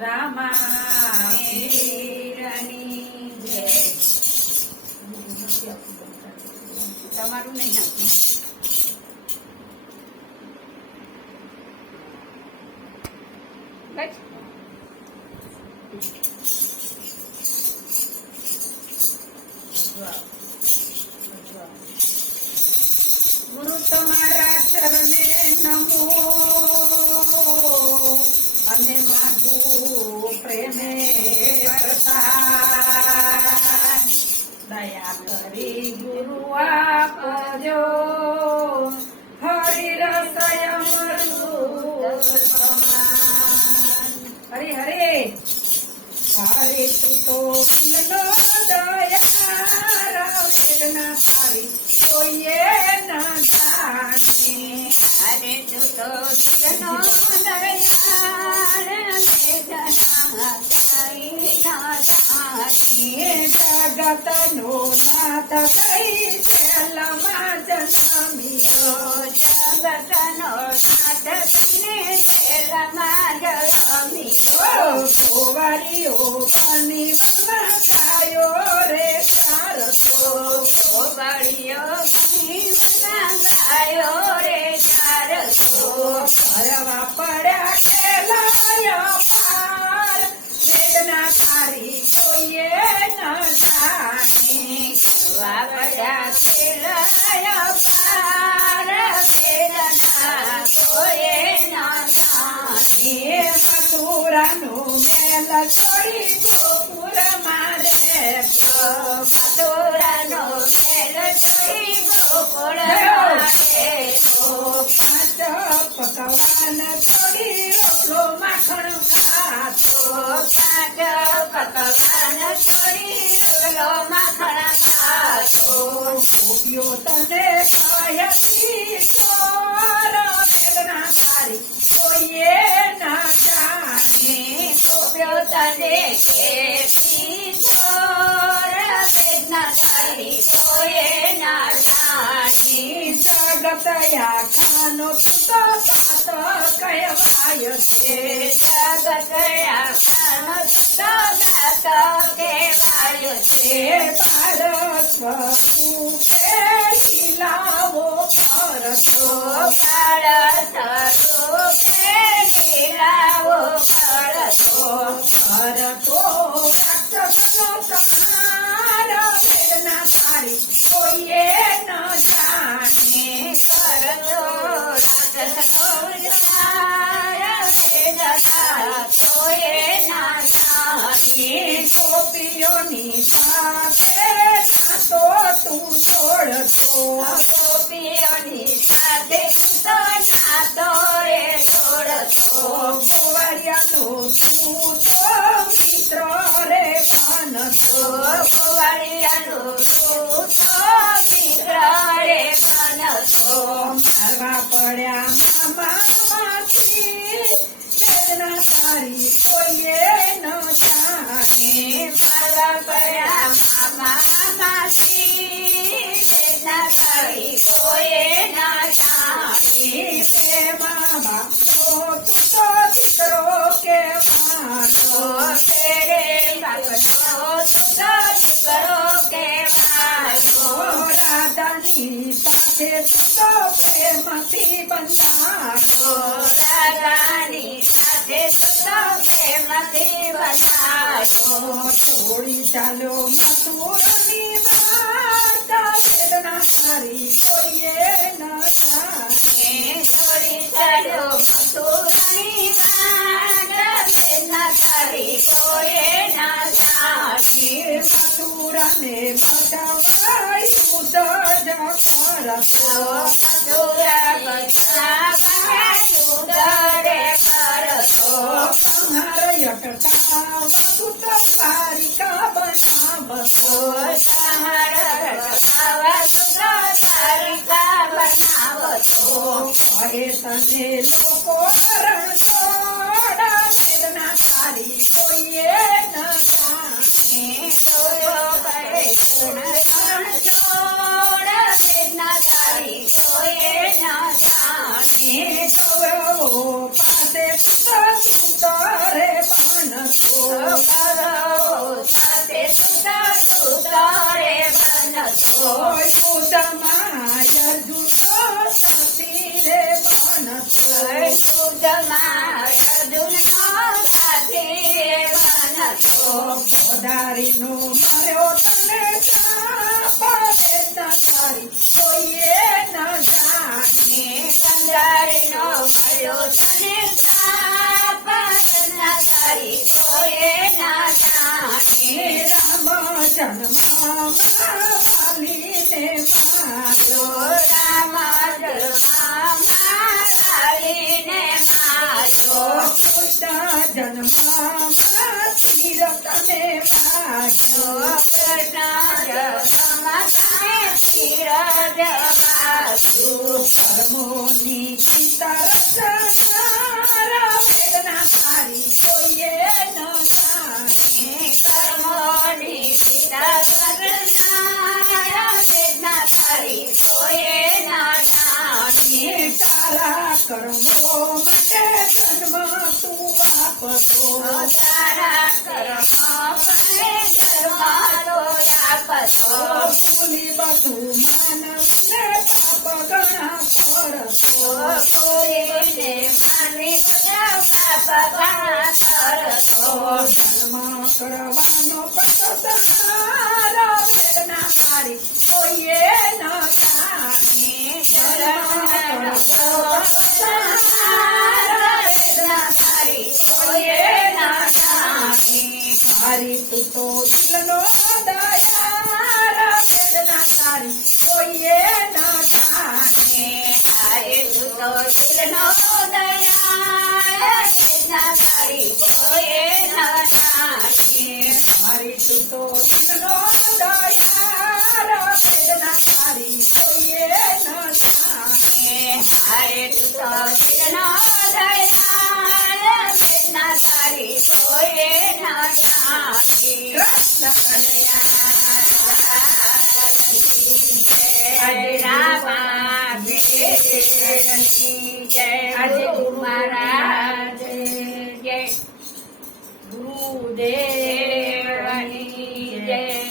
રામા પીરની જય. તમારું નહીં હતું. ગુરુ તમારા ચરણે નમો અને માગું પ્રેમે પ્રસાદ દયા કરી ગુરુ આપજો હરિ રસય મૃત સમાન. હરે હરે હરે તું તો દિલનો દયા વેદના તારી કોઈએ ન જાણે. અરે તું તો દિલનો દયાળ વેદના તારી ના જાતી. જગતનો નાથ કઈ છેલ્લામાં જન્મ્યો. જગતનો નાથ કઈને છેલ્લામાં જન્મ્યો. કુંવરીઓ બની વનમાં ગાયો રે ચારસો. કુંવરીઓ બની વનમાં ગાયો રે ચારસો. કરવા પડ્યા ખેલાય પાર વેદના તારી કોઈએ ન જાણે. કરવા પડ્યા ખેલાય પાર વેદના કોઈએ ન જાણે. મથુરાનું મેલ છોડી ગોપુરમાં રે મથુરાનો મેલ છોડી ગોકુળમાં બેઠો. પાંચ પકવાન છોડી રોટલો માખણ ખાતો. પાંચ પકવાન છોડી રોટલો માખણ ખાતો. ગોપીઓ તને કહેતી ચોર વેદના તારી કોઈએ ન જાણે. ગોપ્યો તને કેતી ચોર વેદના તારી કોઈએ ના જાણી. જગતયા ખાનો પુતો પાત કહેવાય છે. જગતયા ખાનો સુતો દાત કહેવાયો છે. બાળ સ્વરૂપે લીલાઓ કરતો. બાળ સ્વરૂપે લીલાઓ કરતો. કરતો રાક્ષસનો સંહાર વેદના તારી કોઈએ ન જાણે. કરતો રાક્ષસનો સંહાર વેદના કોઈએ ના જાણી. ગોપીઓની સાથે નાતો તું જોડતો. ગોપીઓની સાથે તો નાતો રે જોડતો. ગોવાળિયાનો તું તો મિત્ર રે બનતો. ગોવાળિયાનું તું તો મિત્ર રે બનતો. મારવા પડ્યા મામા માસી વેદના તારી કોઈએ ન જાણે. મારા પડ્યા મામા માસી વેદના તારી કોઈએ ના જાણી. પ્રેમા બાપનો તું તો દીકરો કે માનો. તેરે બાપનો તું તો દીકરો કહેવાયો. રાધાની સાથે તું તો પ્રેમથી બંધાનો. રાધાની સાથે તું તો પ્રેમથી બંધાયો. છોડી ચાલો મથુરાની વાત વેદના તારી કોઈએ ન જાણે. છોડી ચાલ્યો મથુરાની વાટ વેદના તારી કોઈએ ના જાણી. મથુરાને બચાવાયું તો જ કરતો. મથુરા બચાવાયું દરે કરતો. સંહાર યટતા વધુ તો દ્વારિકા બનાવતો. કહે તને લોકો રણ છોડ વેદના તારી કોઈએ ન જાણે. કૌરવો પાસે તું તો રે પણ બનતો કરો સાથે સુતરે બનતો શુદ્ધમાય જૂઠો સાથી રે બનતો શુદ્ધમાં અર્જુનનો સાથી બનતો પોધારીનો માર્યો તને શાપ વેદના તારી કોઈએ ન જાણે કંદારીનો મળ્યો તને સાપ ના તારી કોઈએ ના જાણે રામ જન્મમાં વાલીને માર્યો રામ જન્મમાં મારીને માર્યો કૃષ્ણ જન્મમાં તીર તને વાગ્યો કૃષ્ણ જન્મમાં તીર જવાતું કર્મોની ગીતા રચનાર વેદના તારી કોઈએ ન જાણે કર્મોની પિતા કરનારા વેદના તારી કોઈએ ના જાણે તારા કર્મો માટે જન્મ તું આપતો તારા કર્મ મને જન્માલો આપતો ભૂલી બધું માનવને પાપ ગણા કરતો કોઈને માની બધા પાપ કરતો જન્મ કરવાનો પતો તારા વેદના તારી કોઈએ ન જાણે જન્મ વેદના તારી કોઈએ ના જાણે હારી તું તો દિલનો દયાર વેદના તારી કોઈએ ન જાણે હારે તું તો દિલનો દયા વેદના તારી કોઈએ ના જાણે હારી તું તો દિલનો દયાર વેદના તારી કોઈએ ન જાણે હારે તું તો દિલનો દયા વેદના તારી કોઈએ ના જાણે કૃષ્ણ આજે ગુરુ મહારાજ જય ગુરુદેવની જય